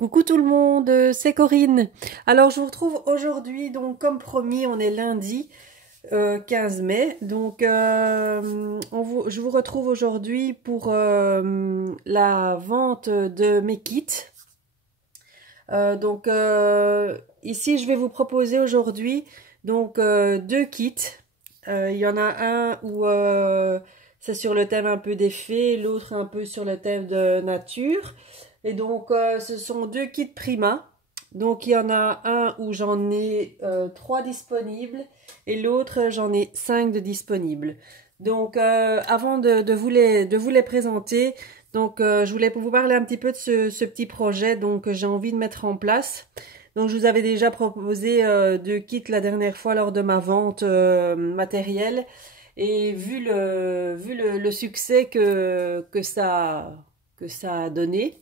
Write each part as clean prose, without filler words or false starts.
Coucou tout le monde, c'est Corinne. Alors je vous retrouve aujourd'hui, donc comme promis, on est lundi 15 mai. Donc je vous retrouve aujourd'hui pour la vente de mes kits. Ici je vais vous proposer aujourd'hui donc deux kits. Il y en a un où c'est sur le thème un peu des fées, l'autre un peu sur le thème de nature. Et donc, ce sont deux kits Prima. Donc, il y en a un où j'en ai 3 disponibles et l'autre, j'en ai 5 de disponibles. Donc, avant de vous les présenter, donc, je voulais vous parler un petit peu de ce petit projet donc, que j'ai envie de mettre en place. Donc, je vous avais déjà proposé 2 kits la dernière fois lors de ma vente matérielle. Et vu le succès que ça a donné,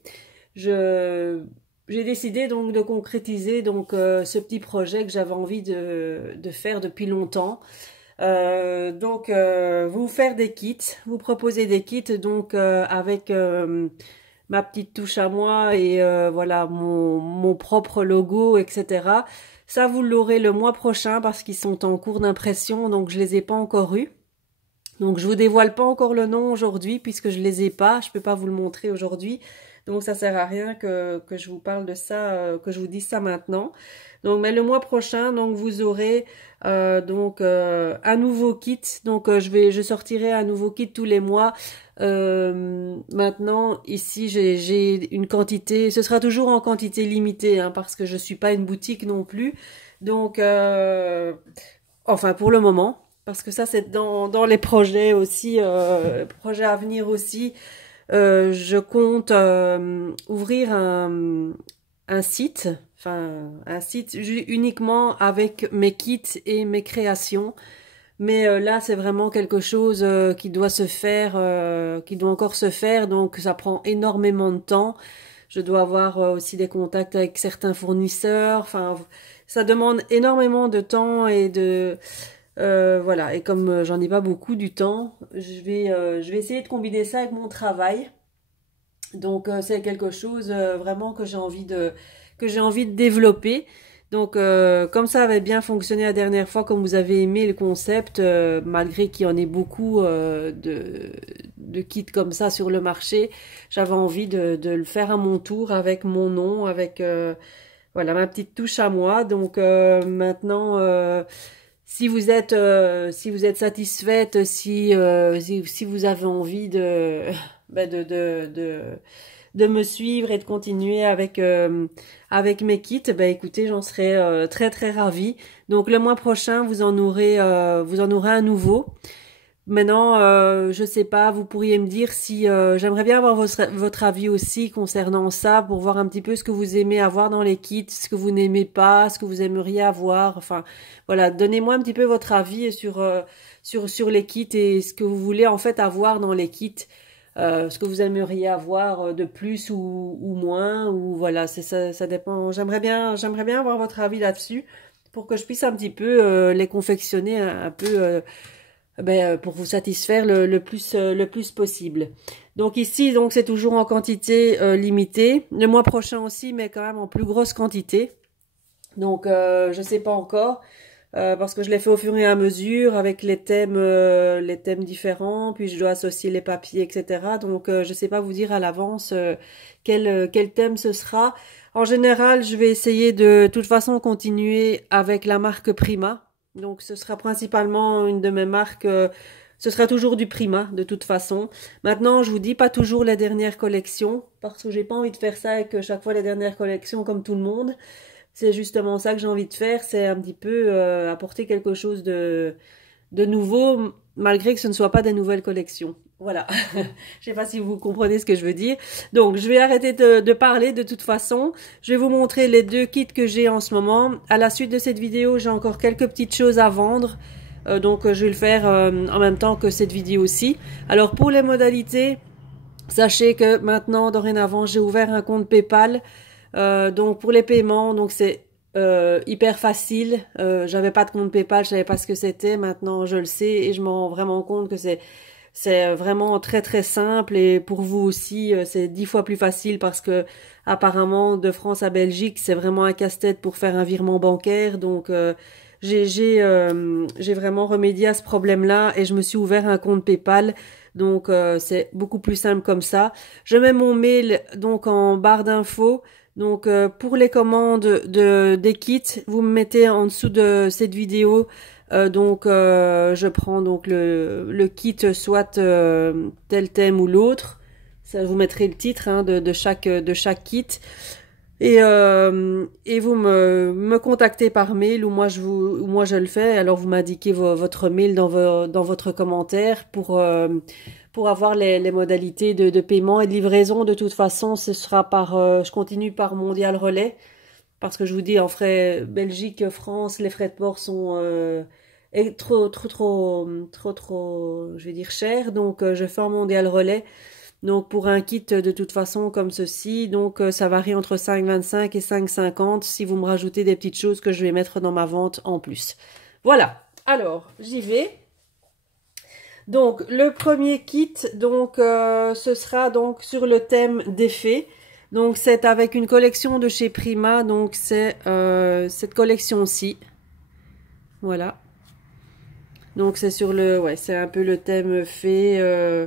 j'ai décidé donc de concrétiser donc ce petit projet que j'avais envie de faire depuis longtemps. Vous faire des kits, vous proposer des kits donc avec ma petite touche à moi et voilà mon propre logo, etc. Ça vous l'aurez le mois prochain parce qu'ils sont en cours d'impression, donc je les ai pas encore eus. Donc je vous dévoile pas encore le nom aujourd'hui puisque je les ai pas, je peux pas vous le montrer aujourd'hui. Donc ça sert à rien que je vous parle de ça, que je vous dise ça maintenant. Donc mais le mois prochain, donc vous aurez un nouveau kit. Donc je sortirai un nouveau kit tous les mois. Maintenant ici j'ai une quantité, ce sera toujours en quantité limitée hein, parce que je suis pas une boutique non plus. Donc enfin pour le moment. Parce que ça, c'est dans les projets aussi, projets à venir aussi. Je compte ouvrir un site, enfin un site uniquement avec mes kits et mes créations. Mais là, c'est vraiment quelque chose qui doit se faire, qui doit encore se faire. Donc, ça prend énormément de temps. Je dois avoir aussi des contacts avec certains fournisseurs. Enfin, ça demande énormément de temps et de voilà, et comme j'en ai pas beaucoup du temps, je vais essayer de combiner ça avec mon travail. Donc c'est quelque chose vraiment que j'ai envie de développer. Donc comme ça avait bien fonctionné la dernière fois, comme vous avez aimé le concept, malgré qu'il y en ait beaucoup de kits comme ça sur le marché, j'avais envie de le faire à mon tour avec mon nom, avec voilà ma petite touche à moi. Donc maintenant si vous êtes satisfaite, si vous avez envie ben de me suivre et de continuer avec mes kits, ben écoutez, j'en serais très très ravie. Donc le mois prochain, vous en aurez un nouveau. Maintenant, je sais pas, vous pourriez me dire si j'aimerais bien avoir votre avis aussi concernant ça pour voir un petit peu ce que vous aimez avoir dans les kits, ce que vous n'aimez pas, ce que vous aimeriez avoir. Enfin, voilà, donnez-moi un petit peu votre avis sur les kits et ce que vous voulez en fait avoir dans les kits, ce que vous aimeriez avoir de plus ou moins ou voilà, c'est ça dépend. J'aimerais bien avoir votre avis là-dessus pour que je puisse un petit peu les confectionner un peu. Pour vous satisfaire le plus possible. Donc ici, donc c'est toujours en quantité limitée. Le mois prochain aussi, mais quand même en plus grosse quantité. Donc je sais pas encore parce que je l'ai fait au fur et à mesure avec les thèmes différents. Puis je dois associer les papiers, etc. Donc je sais pas vous dire à l'avance quel thème ce sera. En général, je vais essayer de toute façon continuer avec la marque Prima. Donc ce sera principalement une de mes marques, ce sera toujours du Prima de toute façon. Maintenant, je vous dis pas toujours les dernières collections parce que j'ai pas envie de faire ça avec chaque fois les dernières collections comme tout le monde. C'est justement ça que j'ai envie de faire, c'est un petit peu apporter quelque chose de nouveau malgré que ce ne soit pas des nouvelles collections. Voilà, je sais pas si vous comprenez ce que je veux dire. Donc, je vais arrêter de parler de toute façon. Je vais vous montrer les deux kits que j'ai en ce moment. À la suite de cette vidéo, j'ai encore quelques petites choses à vendre. Je vais le faire en même temps que cette vidéo aussi. Alors, pour les modalités, sachez que maintenant, dorénavant, j'ai ouvert un compte PayPal. Donc, pour les paiements, donc c'est hyper facile. J'avais pas de compte PayPal, je savais pas ce que c'était. Maintenant, je le sais et je me rends vraiment compte que C'est vraiment très très simple et pour vous aussi, c'est 10 fois plus facile parce que apparemment de France à Belgique, c'est vraiment un casse-tête pour faire un virement bancaire. Donc j'ai vraiment remédié à ce problème-là et je me suis ouvert un compte PayPal. Donc c'est beaucoup plus simple comme ça. Je mets mon mail donc en barre d'infos. Donc pour les commandes des kits, vous me mettez en dessous de cette vidéo. Je prends donc le kit soit tel thème ou l'autre. Ça vous mettrez le titre hein, de chaque kit. Et vous me contactez par mail ou moi je le fais. Alors vous m'indiquez votre mail dans votre commentaire pour avoir les modalités de paiement et de livraison. De toute façon, ce sera je continue par Mondial Relais parce que je vous dis en frais Belgique, France, les frais de port sont trop, je vais dire chers. Donc je fais en Mondial Relais. Donc pour un kit de toute façon comme ceci, donc ça varie entre 5,25 et 5,50 si vous me rajoutez des petites choses que je vais mettre dans ma vente en plus. Voilà, alors j'y vais. Donc le premier kit, donc ce sera donc sur le thème des fées. Donc c'est avec une collection de chez Prima, donc c'est cette collection-ci. Voilà. Donc c'est sur c'est un peu le thème fée.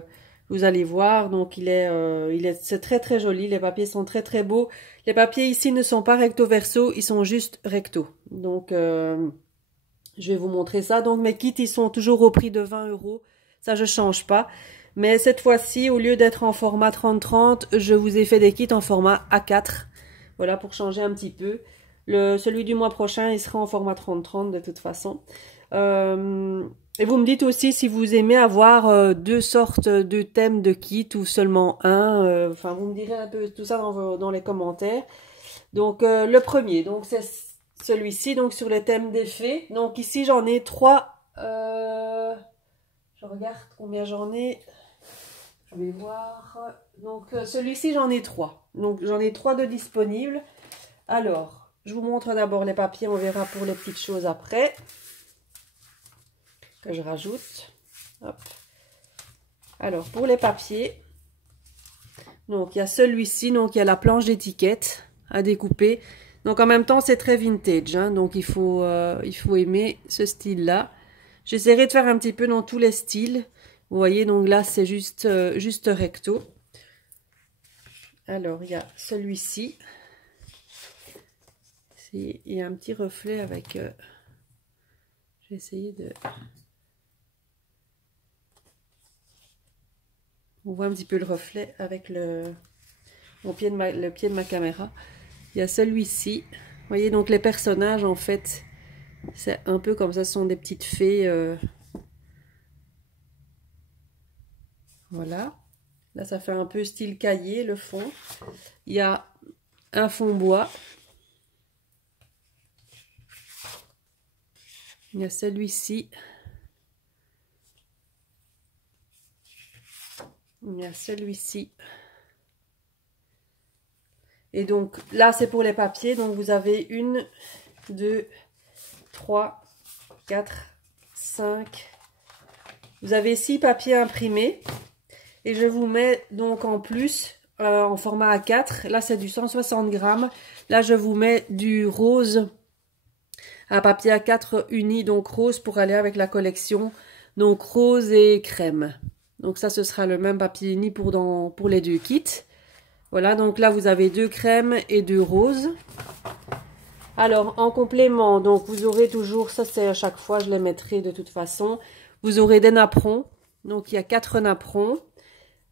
Vous allez voir, donc c'est très très joli. Les papiers sont très très beaux. Les papiers ici ne sont pas recto verso, ils sont juste recto. Donc je vais vous montrer ça. Donc mes kits, ils sont toujours au prix de 20 €. Ça je change pas. Mais cette fois-ci, au lieu d'être en format 30-30, je vous ai fait des kits en format A4. Voilà, pour changer un petit peu. Celui du mois prochain, il sera en format 30-30 de toute façon. Et vous me dites aussi si vous aimez avoir deux sortes de thèmes de kit ou seulement un. Enfin, vous me direz un peu tout ça dans les commentaires. Donc, le premier, donc c'est celui-ci, donc sur le thème des fées. Donc ici, j'en ai 3. Je regarde combien j'en ai. Je vais voir. Donc, celui-ci, j'en ai 3. Donc, j'en ai 3 de disponibles. Alors, je vous montre d'abord les papiers. On verra pour les petites choses après. Que je rajoute. Hop. Alors, pour les papiers. Donc, il y a celui-ci. Donc, il y a la planche d'étiquette à découper. Donc, en même temps, c'est très vintage. Hein, donc, il faut aimer ce style-là. J'essaierai de faire un petit peu dans tous les styles. Vous voyez, donc là, c'est juste recto. Alors, il y a celui-ci. Il y a un petit reflet avec... je vais essayer de... On voit un petit peu le reflet avec le pied de ma caméra. Il y a celui-ci. Vous voyez, donc les personnages, en fait, c'est un peu comme ça. Ce sont des petites fées... Voilà. Là, ça fait un peu style cahier, le fond. Il y a un fond bois. Il y a celui-ci. Il y a celui-ci. Et donc, là, c'est pour les papiers. Donc, vous avez 1, 2, 3, 4, 5. Vous avez 6 papiers imprimés. Et je vous mets donc en plus, en format A4. Là, c'est du 160 grammes. Là, je vous mets du rose. Un papier A4 uni, donc rose pour aller avec la collection. Donc, rose et crème. Donc, ça, ce sera le même papier uni pour les deux kits. Voilà, donc là, vous avez 2 crèmes et 2 roses. Alors, en complément, donc vous aurez toujours, ça c'est à chaque fois, je les mettrai de toute façon. Vous aurez des napperons. Donc, il y a 4 napperons.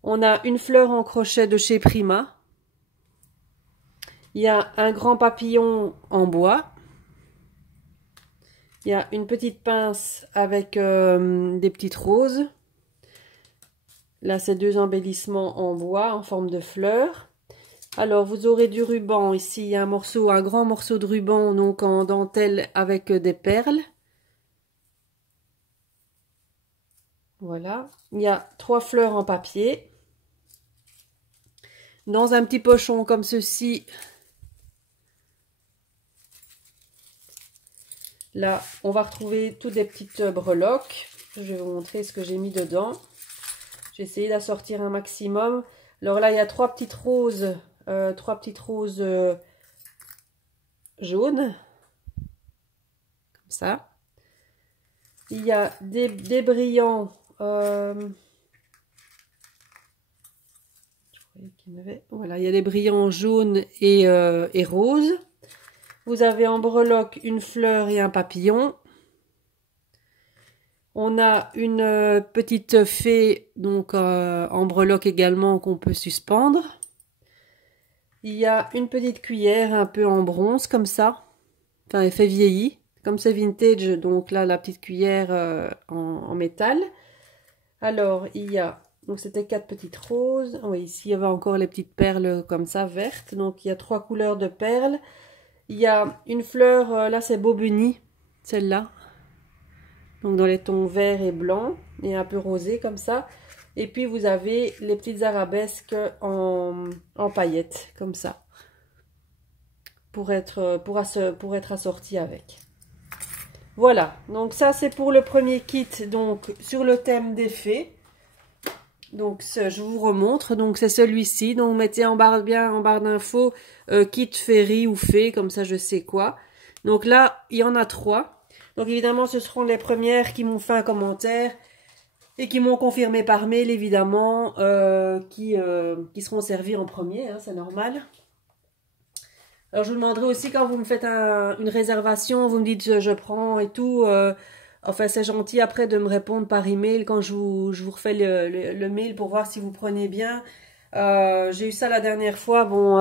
On a une fleur en crochet de chez Prima. Il y a un grand papillon en bois. Il y a une petite pince avec des petites roses. Là, c'est 2 embellissements en bois en forme de fleurs. Alors, vous aurez du ruban. Ici, il y a un grand morceau de ruban donc en dentelle avec des perles. Voilà. Il y a 3 fleurs en papier. Dans un petit pochon comme ceci. Là, on va retrouver toutes des petites breloques. Je vais vous montrer ce que j'ai mis dedans. J'ai essayé d'assortir un maximum. Alors là, il y a trois petites roses jaunes. Comme ça. Il y a des brillants. Voilà, il y a des brillants jaunes et roses. Vous avez en breloque une fleur et un papillon. On a une petite fée, donc en breloque également, qu'on peut suspendre. Il y a une petite cuillère un peu en bronze, comme ça. Enfin, elle fait vieilli. Comme c'est vintage, donc là, la petite cuillère en métal. Alors, il y a... Donc, c'était 4 petites roses. Oui, ici, il y avait encore les petites perles comme ça, vertes. Donc, il y a 3 couleurs de perles. Il y a une fleur, là, c'est Beau Bunny, celle-là. Donc, dans les tons vert et blanc, et un peu rosé, comme ça. Et puis, vous avez les petites arabesques en paillettes, comme ça. Pour être assorti avec. Voilà, donc ça, c'est pour le premier kit, donc, sur le thème des fées. Donc, je vous remontre. Donc, c'est celui-ci. Donc, mettez en barre d'infos kit féerie ou fée, comme ça, je sais quoi. Donc là, il y en a 3. Donc, évidemment, ce seront les premières qui m'ont fait un commentaire et qui m'ont confirmé par mail, évidemment, qui seront servies en premier, hein, c'est normal. Alors, je vous demanderai aussi, quand vous me faites une réservation, vous me dites je prends et tout... Enfin, c'est gentil après de me répondre par email quand je vous refais le mail pour voir si vous prenez bien. J'ai eu ça la dernière fois. Bon,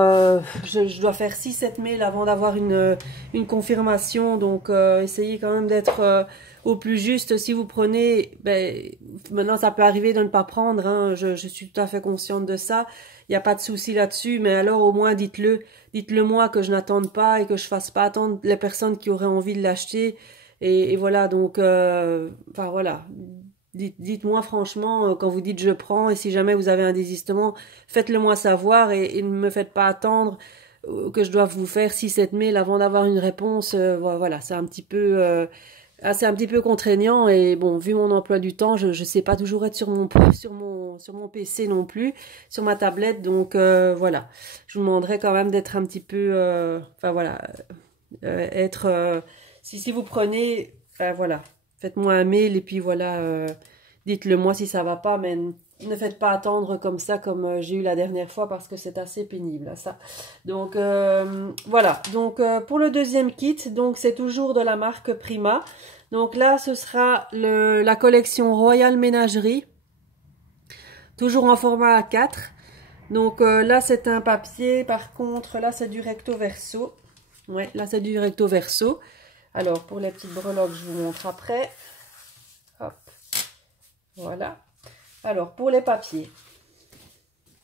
je dois faire 6-7 mails avant d'avoir une confirmation. Donc, essayez quand même d'être au plus juste. Si vous prenez, ben, maintenant ça peut arriver de ne pas prendre. Hein, je suis tout à fait consciente de ça. Il n'y a pas de souci là-dessus. Mais alors, au moins, dites-le moi que je n'attende pas et que je fasse pas attendre les personnes qui auraient envie de l'acheter. Et voilà, donc, enfin voilà, dites-moi franchement, quand vous dites je prends, et si jamais vous avez un désistement, faites-le moi savoir et ne me faites pas attendre que je dois vous faire 6-7 mails avant d'avoir une réponse. Voilà, c'est un petit peu contraignant et bon, vu mon emploi du temps, je sais pas toujours être sur mon PC non plus, sur ma tablette, donc voilà, je vous demanderai quand même d'être un petit peu, enfin voilà, être si vous prenez, voilà, faites-moi un mail et puis voilà, dites-le moi si ça va pas, mais ne faites pas attendre comme ça, comme j'ai eu la dernière fois, parce que c'est assez pénible, ça. Donc, voilà. Donc, pour le deuxième kit, donc c'est toujours de la marque Prima. Donc là, ce sera la collection Royal Ménagerie, toujours en format A4. Donc là, c'est un papier. Par contre, là, c'est du recto verso. Ouais, là, c'est du recto verso. Alors, pour les petites breloques, je vous montre après. Hop. Voilà. Alors, pour les papiers.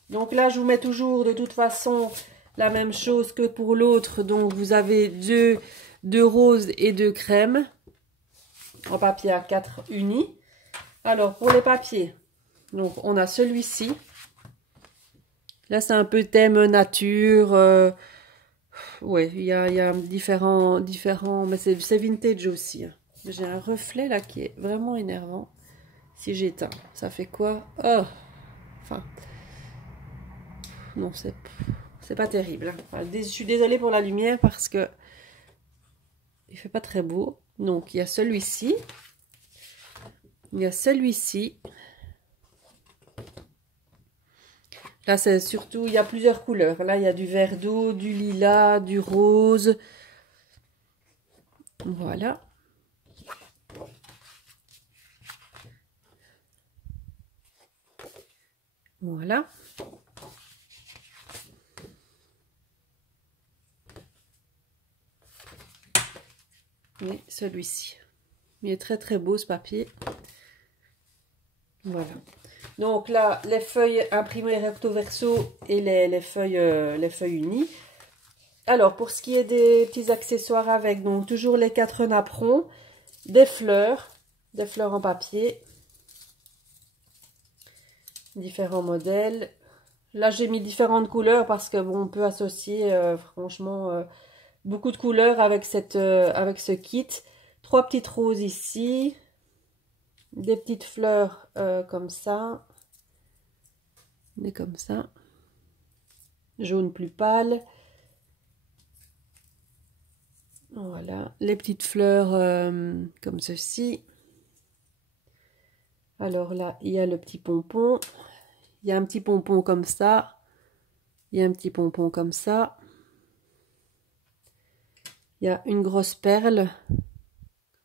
Donc là, je vous mets toujours, de toute façon, la même chose que pour l'autre. Donc, vous avez deux roses et 2 crèmes. En papier A4 uni. Alors, pour les papiers. Donc, on a celui-ci. Là, c'est un peu thème nature. Ouais, il y a différents, mais c'est vintage aussi. Hein. J'ai un reflet là qui est vraiment énervant. Si j'éteins, ça fait quoi? Oh, enfin, non, c'est pas terrible. Hein. Enfin, je suis désolée pour la lumière parce que il fait pas très beau. Donc, il y a celui-ci. Il y a celui-ci. Là, c'est surtout, il y a plusieurs couleurs. Là, il y a du vert d'eau, du lilas, du rose. Voilà. Voilà. Et celui-ci. Il est très très beau ce papier. Voilà. Donc là, les feuilles imprimées recto verso et les feuilles unies. Alors, pour ce qui est des petits accessoires avec, donc toujours les 4 napperons, des fleurs en papier, différents modèles. Là, j'ai mis différentes couleurs parce que bon, on peut associer franchement beaucoup de couleurs avec ce kit. 3 petites roses ici, des petites fleurs comme ça. Il est comme ça. Jaune plus pâle. Voilà, les petites fleurs comme ceci. Alors là, il y a le petit pompon. Il y a un petit pompon comme ça. Il y a un petit pompon comme ça. Il y a une grosse perle.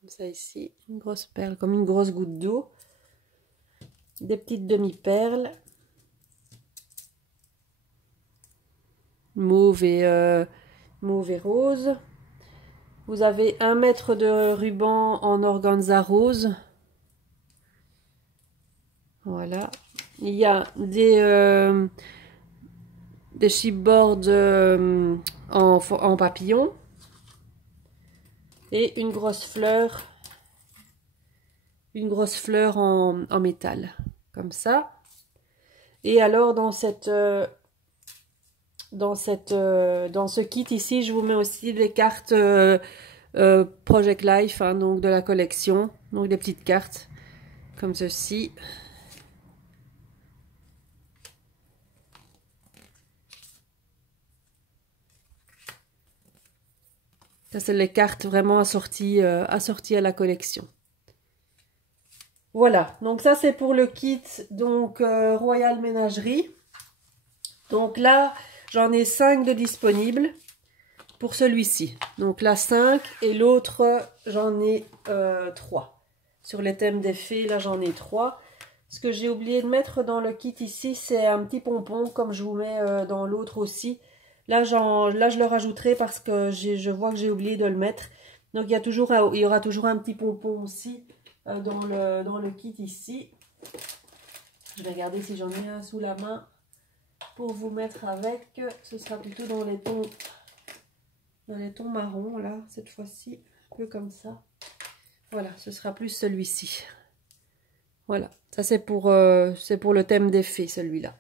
Comme ça ici. Une grosse perle, comme une grosse goutte d'eau. Des petites demi-perles. Mauve et rose. Vous avez 1 mètre de ruban en organza rose. Voilà. Il y a des chipboards en papillon. Et une grosse fleur en métal. Comme ça. Et alors dans ce kit ici, je vous mets aussi des cartes Project Life, hein, donc de la collection, donc des petites cartes comme ceci. Ça c'est les cartes vraiment assorties à la collection. Voilà, donc ça c'est pour le kit donc Royal Ménagerie. Donc là j'en ai 5 de disponibles. Pour celui-ci. Donc là 5 et l'autre j'en ai 3. Sur les thèmes des fées, là j'en ai 3. Ce que j'ai oublié de mettre dans le kit ici, c'est un petit pompon comme je vous mets dans l'autre aussi. Là je le rajouterai parce que je vois que j'ai oublié de le mettre. Donc il y aura toujours un petit pompon aussi dans le kit ici. Je vais regarder si j'en ai un sous la main pour vous mettre avec. Ce sera plutôt dans les tons marron là, cette fois-ci, un peu comme ça. Voilà, ce sera plus celui-ci. Voilà, ça c'est pour le thème des fées, celui-là.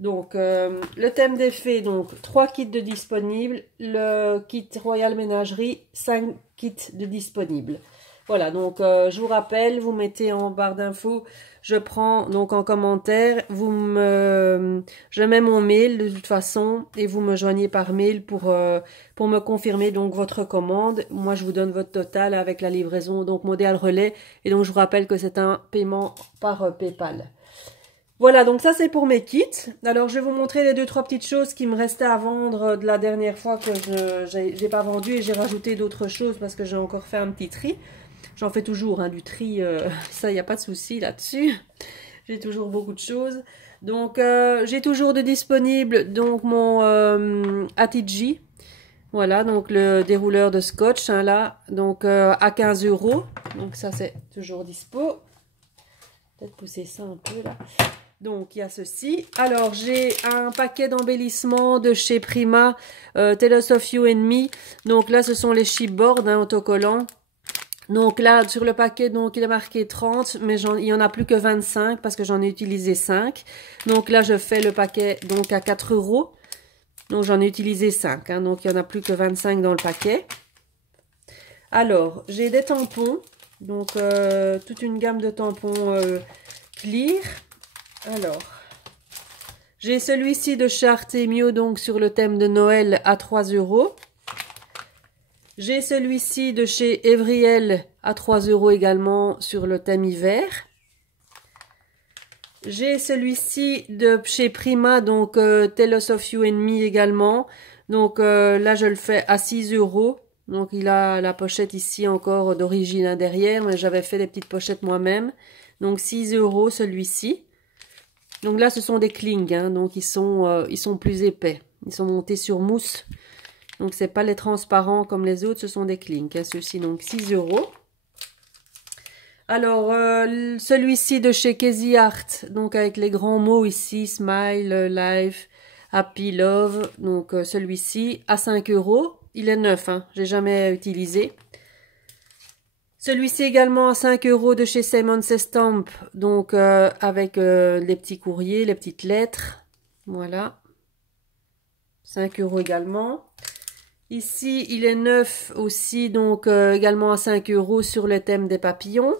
Donc, le thème des fées, donc 3 kits de disponibles. Le kit Royal Ménagerie, 5 kits de disponibles. Voilà, donc je vous rappelle, vous mettez en barre d'infos, je prends donc en commentaire, je mets mon mail de toute façon et vous me joignez par mail pour me confirmer donc votre commande. Moi je vous donne votre total avec la livraison donc Modèle Relais et donc je vous rappelle que c'est un paiement par PayPal. Voilà, donc ça c'est pour mes kits. Alors je vais vous montrer les 2-3 petites choses qui me restaient à vendre de la dernière fois que j'ai pas vendu et j'ai rajouté d'autres choses parce que j'ai encore fait un petit tri. J'en fais toujours hein, du tri, ça il n'y a pas de souci là-dessus. J'ai toujours beaucoup de choses. Donc j'ai toujours de disponible donc mon ATG. Voilà, donc le dérouleur de scotch hein, là, donc à 15 €. Donc ça c'est toujours dispo. Peut-être pousser ça un peu là. Donc, il y a ceci. Alors, j'ai un paquet d'embellissements de chez Prima, Tales of You and Me. Donc là, ce sont les chipboards hein, autocollants. Donc là, sur le paquet, donc il est marqué 30, mais il n'y en a plus que 25 parce que j'en ai utilisé 5. Donc là, je fais le paquet donc à 4 €. Donc j'en ai utilisé 5, hein, donc il n'y en a plus que 25 dans le paquet. Alors, j'ai des tampons. Donc, toute une gamme de tampons clear. Alors, j'ai celui-ci de chez Artemio, donc sur le thème de Noël à 3 €. J'ai celui-ci de chez Evriel à 3 € également sur le thème hiver. J'ai celui-ci de chez Prima, donc Tales of You and Me également. Donc là, je le fais à 6 €. Donc il a la pochette ici encore d'origine hein, derrière, mais j'avais fait des petites pochettes moi-même. Donc 6 € celui-ci. Donc là, ce sont des clings, hein, donc ils sont plus épais. Ils sont montés sur mousse. Donc, c'est pas les transparents comme les autres, ce sont des clings. Hein, ceux-ci, donc 6 €. Alors, celui-ci de chez Casey Art, donc avec les grands mots ici, Smile, Life, Happy, Love. Donc, celui-ci à 5 €. Il est neuf, hein, j'ai jamais utilisé. Celui-ci également à 5 € de chez Simon Says Stamp, donc avec les petits courriers, les petites lettres. Voilà. 5 € également. Ici, il est neuf aussi, donc également à 5 € sur le thème des papillons.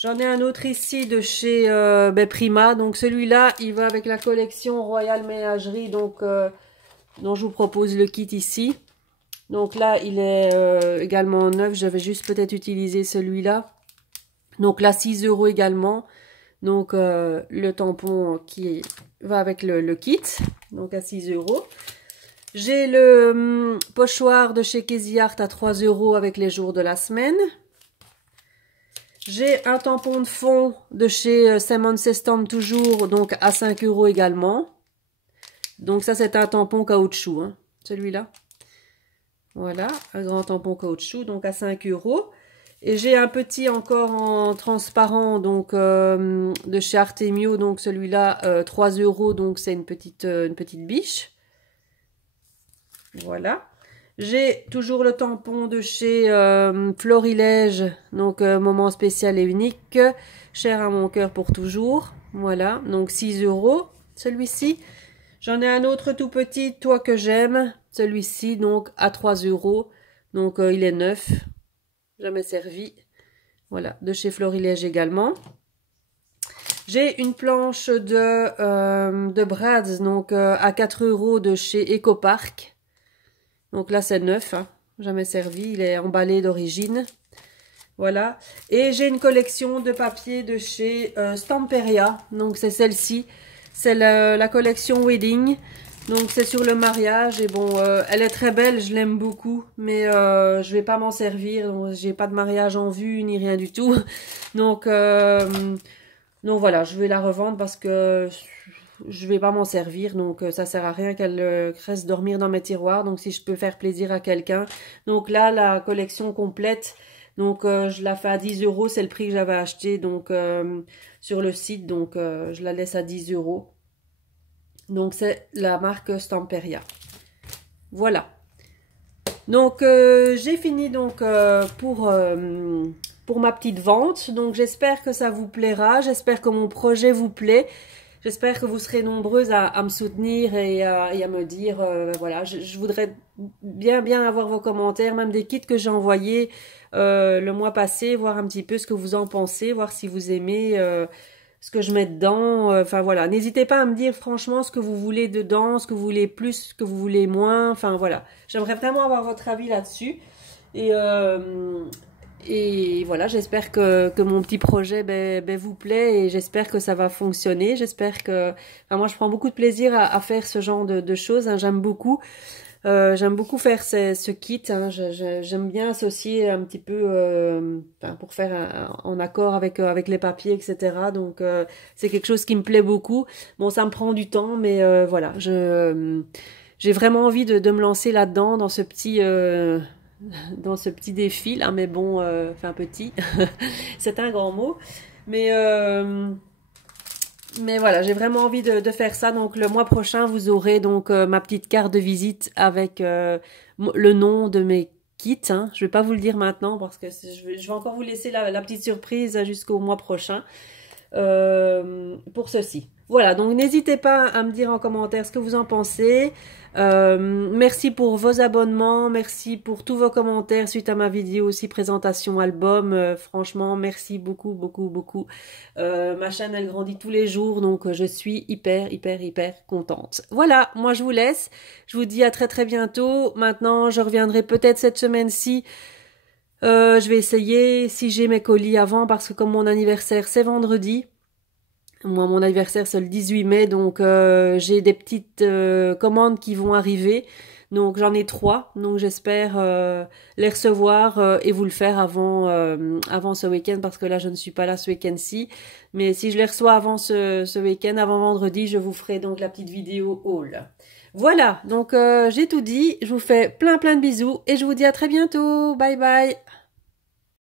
J'en ai un autre ici de chez Prima. Donc celui-là, il va avec la collection Royal Ménagerie, donc dont je vous propose le kit ici. Donc là, il est également neuf. J'avais juste peut-être utilisé celui-là. Donc là, 6 € également. Donc le tampon qui va avec le kit. Donc à 6 €. J'ai le pochoir de chez Casey Art à 3 € avec les jours de la semaine. J'ai un tampon de fond de chez Simon Sestam toujours, donc à 5 € également. Donc ça, c'est un tampon caoutchouc, hein, celui-là. Voilà, un grand tampon caoutchouc, donc à 5 €. Et j'ai un petit encore en transparent, donc de chez Artemio, donc celui-là 3 €, donc c'est une petite biche. Voilà. J'ai toujours le tampon de chez Florilège, donc moment spécial et unique, cher à mon cœur pour toujours. Voilà, donc 6 € celui-ci. J'en ai un autre tout petit, toi que j'aime, celui-ci donc à 3 €. Donc il est neuf, jamais servi. Voilà, de chez Florilège également. J'ai une planche de Brads, donc à 4 € de chez Ecopark. Donc là, c'est neuf, hein, jamais servi. Il est emballé d'origine. Voilà. Et j'ai une collection de papiers de chez Stamperia. Donc c'est celle-ci. C'est la collection Wedding. Donc c'est sur le mariage. Et bon, elle est très belle. Je l'aime beaucoup. Mais je vais pas m'en servir. Donc j'ai pas de mariage en vue ni rien du tout. Donc voilà, je vais la revendre parce que je vais pas m'en servir, donc ça sert à rien qu'elle reste dormir dans mes tiroirs. Donc si je peux faire plaisir à quelqu'un, donc là la collection complète, donc je la fais à 10 €, c'est le prix que j'avais acheté donc sur le site, donc je la laisse à 10 €. Donc c'est la marque Stamperia. Voilà. Donc j'ai fini donc pour ma petite vente. Donc j'espère que ça vous plaira, j'espère que mon projet vous plaît. J'espère que vous serez nombreuses à me soutenir et à me dire, voilà, je voudrais bien avoir vos commentaires, même des kits que j'ai envoyés le mois passé, voir un petit peu ce que vous en pensez, voir si vous aimez ce que je mets dedans. Enfin voilà, n'hésitez pas à me dire franchement ce que vous voulez dedans, ce que vous voulez plus, ce que vous voulez moins. Enfin voilà, j'aimerais vraiment avoir votre avis là-dessus. Et voilà, j'espère que mon petit projet vous plaît et j'espère que ça va fonctionner. J'espère que... Enfin, moi, je prends beaucoup de plaisir à faire ce genre de choses. Hein, j'aime beaucoup. J'aime beaucoup faire ce kit. Hein, j'aime bien associer un petit peu enfin, pour faire en accord avec les papiers, etc. Donc, c'est quelque chose qui me plaît beaucoup. Bon, ça me prend du temps, mais voilà. J'ai vraiment envie de me lancer là-dedans, dans ce petit défi là, mais bon, enfin petit, c'est un grand mot, mais voilà, j'ai vraiment envie de faire ça. Donc le mois prochain, vous aurez donc ma petite carte de visite avec le nom de mes kits. Hein. Je vais pas vous le dire maintenant parce que je vais encore vous laisser la petite surprise jusqu'au mois prochain pour ceci. Voilà, donc n'hésitez pas à me dire en commentaire ce que vous en pensez. Merci pour vos abonnements, merci pour tous vos commentaires suite à ma vidéo aussi présentation album. Franchement, merci beaucoup, beaucoup, beaucoup. Ma chaîne, elle grandit tous les jours, donc je suis hyper contente. Voilà, moi je vous laisse. Je vous dis à très bientôt. Maintenant, je reviendrai peut-être cette semaine-ci. Je vais essayer si j'ai mes colis avant parce que comme mon anniversaire, c'est vendredi. Moi, mon anniversaire, c'est le 18 mai, donc j'ai des petites commandes qui vont arriver. Donc, j'en ai 3. Donc, j'espère les recevoir et vous le faire avant ce week-end, parce que là, je ne suis pas là ce week-end-ci. Mais si je les reçois avant ce week-end, avant vendredi, je vous ferai donc la petite vidéo haul. Voilà, donc j'ai tout dit. Je vous fais plein de bisous et je vous dis à très bientôt. Bye bye.